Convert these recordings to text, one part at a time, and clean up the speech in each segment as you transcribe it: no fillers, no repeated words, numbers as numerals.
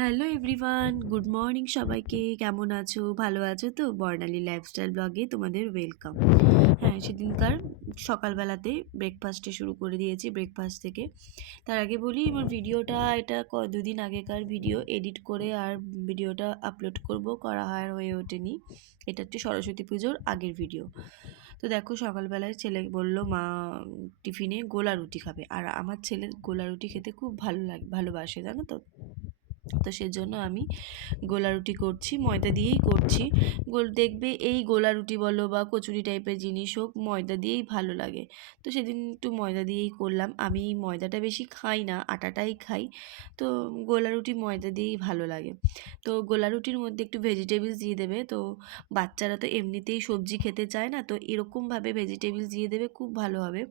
Hello everyone, good morning সবাইকে। কেমন আছো? ভালো আছো তো? বর্ণালী লাইফস্টাইল ব্লগে তোমাদের ওয়েলকাম। হ্যাঁ, সেদিনকার সকালবেলাতে ব্রেকফাস্টে শুরু করে দিয়েছি, ব্রেকফাস্ট থেকে। তার আগে বলি, আমার ভিডিওটা এটা দুদিন আগেকার ভিডিও, এডিট করে আর ভিডিওটা আপলোড করা হয়ে ওঠেনি। এটা হচ্ছে সরস্বতী পুজোর আগের ভিডিও। তো দেখো, সকালবেলায় ছেলে বলল মা টিফিনে গোলা রুটি খাবে, আর আমার ছেলে গোলা রুটি খেতে খুব ভালোবাসে, জানো তো। তো সেজন্য আমি গোলা রুটি করছি, ময়দা দিয়েই করছি। দেখবে এই গোলা রুটি বলো বা কচুরি টাইপের জিনিস হোক, ময়দা দিয়েই ভালো লাগে। তো সেদিন একটু ময়দা দিয়েই করলাম। আমি ময়দাটা বেশি খাই না, আটাটাই খাই। তো গোলা রুটি ময়দা দিয়েই ভালো লাগে। তো গোলা রুটির মধ্যে একটু ভেজিটেবলস দিয়ে দেবে। তো বাচ্চারা তো এমনিতেই সবজি খেতে চায় না, তো এরকমভাবে ভেজিটেবলস দিয়ে দেবে, খুব ভালো হবে।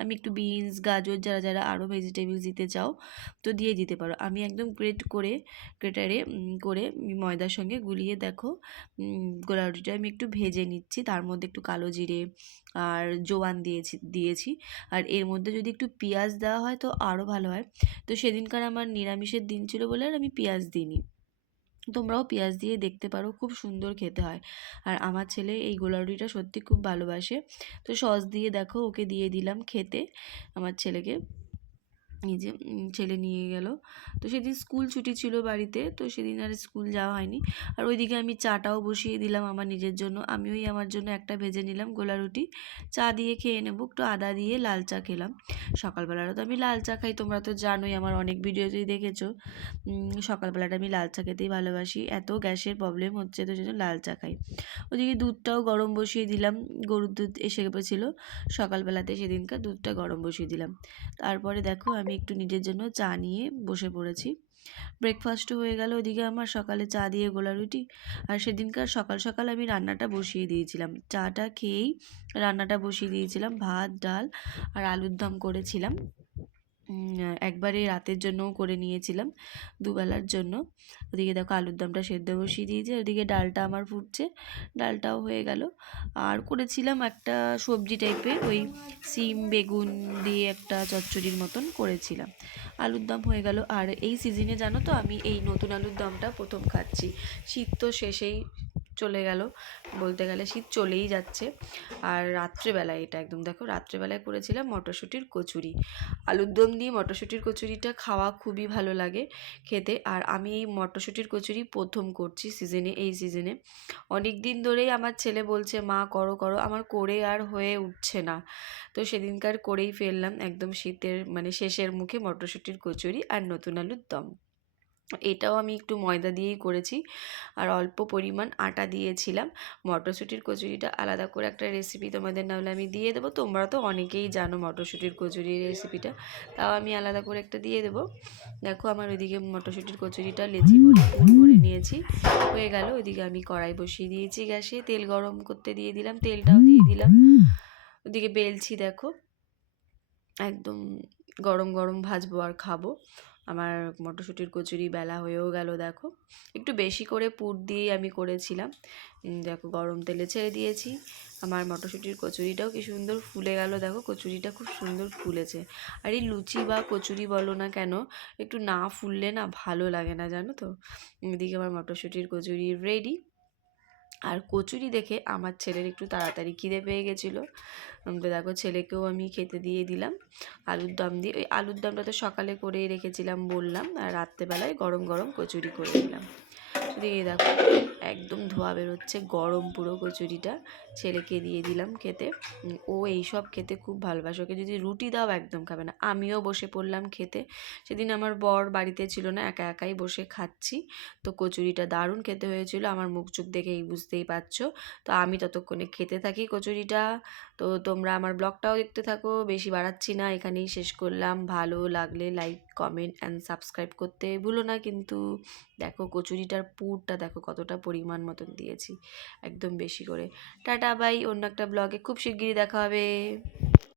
আমি একটু বিনস, গাজর, যারা যারা আরও ভেজিটেবলস দিতে চাও তো দিয়ে দিতে পারো। আমি একদম গ্রেটারে করে ময়দার সঙ্গে গুলিয়ে দেখো গোলা রুটিটা আমি একটু ভেজে নিচ্ছি। তার মধ্যে একটু কালো জিরে আর জোয়ান দিয়েছি। আর এর মধ্যে যদি একটু পেঁয়াজ দেওয়া হয় তো আরও ভালো হয়। তো সেদিনকার আমার নিরামিষের দিন ছিল বলে আর আমি পেঁয়াজ দিইনি। তোমরাও পেঁয়াজ দিয়ে দেখতে পারো, খুব সুন্দর খেতে হয়। আর আমার ছেলে এই গোলা রুটিটা সত্যি খুব ভালোবাসে। তো সস দিয়ে দেখো ওকে দিয়ে দিলাম খেতে, আমার ছেলেকে। এই যে ছেলে নিয়ে গেল। তো সেদিন স্কুল ছুটি ছিল বাড়িতে, তো সেদিন আর স্কুল যাওয়া হয়নি। আর ওইদিকে আমি চাটাও বসিয়ে দিলাম আমার নিজের জন্য। আমি আমার জন্য একটা ভেজে নিলাম গোলা রুটি, চা দিয়ে খেয়ে নেবো, একটু আদা দিয়ে লাল চা খেলাম। সকালবেলাটা তো আমি লাল চা খাই, তোমরা তো জানোই, আমার অনেক ভিডিওতেই দেখেছো। সকালবেলাটা আমি লাল চা খেতেই ভালোবাসি, এত গ্যাসের প্রবলেম হচ্ছে তো সেজন্য লাল চা খাই। ওদিকে দুধটাও গরম বসিয়ে দিলাম, গরুর দুধ এসে গেছিলো সকালবেলাতে, সেদিনকার দুধটা গরম বসিয়ে দিলাম। তারপরে দেখো আমি একটু নিজের জন্য চা নিয়ে বসে পড়েছি। ব্রেকফাস্টও হয়ে গেল ওদিকে আমার, সকালে চা দিয়ে গোলা রুটি। আর সেদিনকার সকাল সকাল আমি রান্নাটা বসিয়ে দিয়েছিলাম, চাটা খেয়েই রান্নাটা বসিয়ে দিয়েছিলাম। ভাত, ডাল আর আলুর দম করেছিলাম। একবারে রাতের জন্যও করে নিয়েছিলাম, দুবেলার জন্য। ওদিকে দেখো আলুর দমটা সেদ্ধ বসিয়ে দিয়েছে, ওদিকে ডালটা আমার ফুটছে, ডালটাও হয়ে গেল। আর করেছিলাম একটা সবজি টাইপের, ওই সিম বেগুন দিয়ে একটা চচ্চড়ির মতন করেছিলাম। আলুর দম হয়ে গেল। আর এই সিজনে জানো তো, আমি এই নতুন আলুর দমটা প্রথম খাচ্ছি। শীত তো শেষেই চলে গেল, বলতে গেলে শীত চলেই যাচ্ছে। আর রাত্রেবেলায় এটা একদম দেখো, রাত্রেবেলায় করেছিলাম মটরশুঁটির কচুরি। আলুর দম দিয়ে মটরশুঁটির কচুরিটা খাওয়া খুবই ভালো লাগে খেতে। আর আমি এই মটরশুঁটির কচুরি প্রথম করছি এই সিজনে। অনেক দিন ধরেই আমার ছেলে বলছে মা করো করো, আমার করে আর হয়ে উঠছে না। তো সেদিনকার করেই ফেললাম, একদম শীতের মানে শেষের মুখে মটরশুঁটির কচুরি আর নতুন আলুর দম। এটাও আমি একটু ময়দা দিয়েই করেছি, আর অল্প পরিমাণ আটা দিয়েছিলাম। মটরশুঁটির কচুরিটা আলাদা করে একটা রেসিপি তোমাদের নাহলে আমি দিয়ে দেবো, তোমরা তো অনেকেই জানো মটরশুঁটির কচুরির রেসিপিটা, তাও আমি আলাদা করে একটা দিয়ে দেবো। দেখো আমার ওইদিকে মটরশুঁটির কচুরিটা লেচি করে পুর করে নিয়েছি, হয়ে গেল। ওইদিকে আমি কড়াই বসিয়ে দিয়েছি গ্যাসে, তেল গরম করতে দিয়ে দিলাম, তেলটাও দিয়ে দিলাম। ওদিকে বেলছি দেখো, একদম গরম গরম ভাজবো আর খাবো। আমার মটরশুঁটির কচুরি বেলা হয়েও গেল দেখো, একটু বেশি করে পুর দিয়েই আমি করেছিলাম। দেখো গরম তেলে ছেড়ে দিয়েছি। আমার মটরশুঁটির কচুরিটাও কি সুন্দর ফুলে গেল, দেখো কচুরিটা খুব সুন্দর ফুলেছে। আর এই লুচি বা কচুরি বলো না কেন, একটু না ফুললে না ভালো লাগে না, জানো তো। এদিকে আমার মটরশুঁটির কচুরি রেডি। আর কচুরি দেখে আমার ছেলের একটু তাড়াতাড়ি খিদে পেয়ে গেছিলো। তো দেখো ছেলেকেও আমি খেতে দিয়ে দিলাম আলুর দম দিয়ে। ওই আলুর দমটা তো সকালে করেই রেখেছিলাম বললাম, আর রাত্রেবেলায় গরম গরম কচুরি করে দিলাম। দিয়ে দেখো একদম ধোয়া বেরোচ্ছে, গরম পুরো কচুরিটা, ছেলেকে দিয়ে দিলাম খেতে। ও এইসব খেতে খুব ভালোবাসে, ওকে যদি রুটি দাও একদম খাবে না। আমিও বসে পড়লাম খেতে। সেদিন আমার বর বাড়িতে ছিল না, একা একাই বসে খাচ্ছি। তো কচুরিটা দারুণ খেতে হয়েছিল, আমার মুখ চোখ দেখেই বুঝতেই পারছো। তো আমি ততক্ষণে খেতে থাকি কচুরিটা। তো তোমরা আমার ব্লগটাও দেখতে থাকো, বেশি বাড়াচ্ছি না, এখানেই শেষ করলাম। ভালো লাগলে লাইক, কমেন্ট অ্যান্ড সাবস্ক্রাইব করতে ভুলো না কিন্তু। দেখো কচুরিটার পুরটা দেখো কতটা পরিমাণ মতন দিয়েছি, একদম বেশি করে। টাটা বাই, অন্য একটা ব্লগে খুব শিগগিরই দেখা হবে।